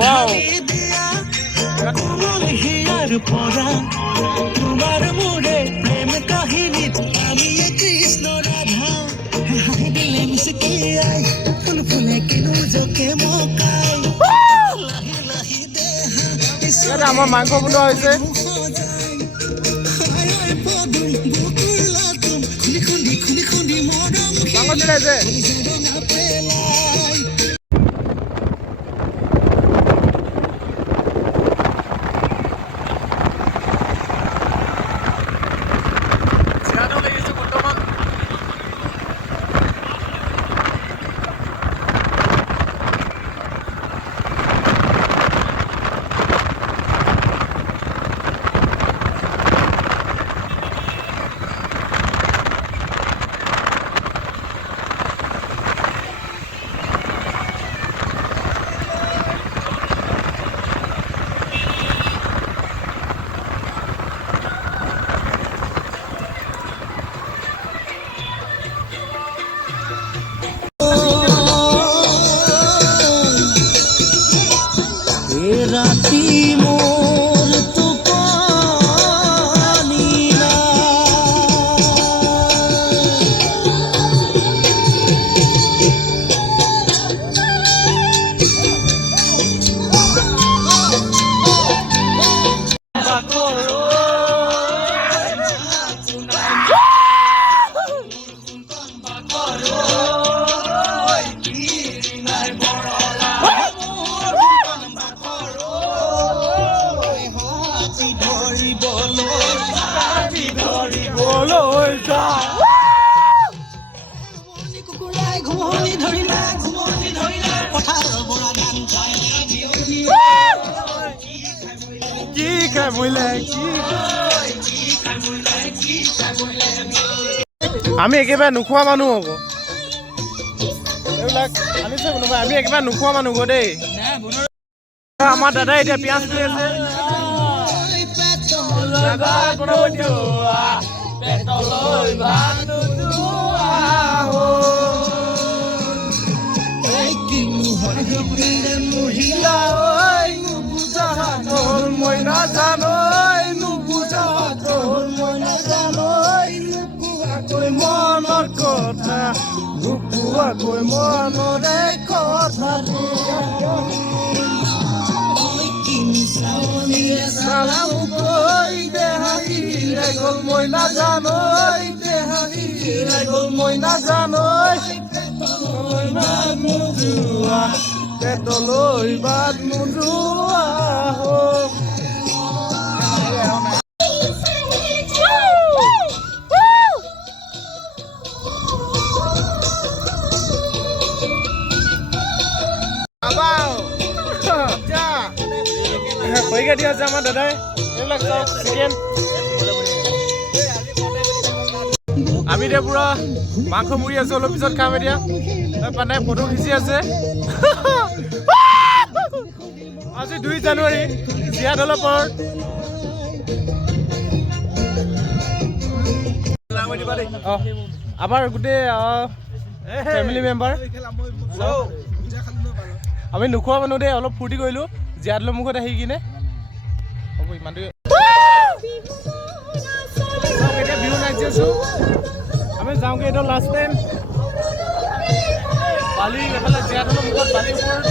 Wow. তোমার মোড়ে প্রেম কাহিনীত আমি কৃষ্ণ রাধা দিলে মিশকিয়াই ফুল ফুলে কিনু জকে মকাই লাহি লাহি দেহা ইয়াত আমাৰ মাংস বনোৱা হৈছে মাংস চিলাইছে ৰাতি মোৰ তুপানি না ঘুমনি ধৰিলা পথাৰৰ পৰা ধান খাই কি খাই মৰিলে আমি একেবাৰে নোখোৱা মানুহ আকৌ এইবিলাক আনিছে কোনোবাই আমি একেবাৰে নোখোৱা মানুহ গো দেই আমাৰ দাদাই এতিয়া পিঁয়াজ লৈ আছে মই নাজানৈ নুবুজা মই নাজানৈ নুপুৱাকৈ মনৰ কথা নুপুৱাকৈ মনৰে কথা চালাম কৈ দেহাহিৰে গ'ল মই নাজানৈ দেহাহিৰে গ'ল মই নাজানৈ নোযোৱা পেটলৈ বাট নোযোৱা পৰীক্ষা দি আছে আমাৰ দাদাই এইবিলাক চাওক চিকেন আমি এতিয়া পুৰা মাংস মুৰি আছো অলপ পিছত খাম এতিয়া পানে ফটো খিচি আছে আজি 2 জানুৱাৰী জীয়াদৌলৰ পৰ আমাৰ গোটেই ফেমিলি মেম্বাৰ আমি নোখোৱা মানুহ দেই অলপ ফূৰ্তি কৰিলোঁ জীয়াদৌলৰ মুখত আহি কিনে হ'ব ইমানটোৱে এতিয়া বিহু নাচি আছোঁ আমি যাওঁগৈ এইটো লাষ্ট টাইম বালি এফালে জীয়াদৌলৰ মুখত বালিৰ ওপৰত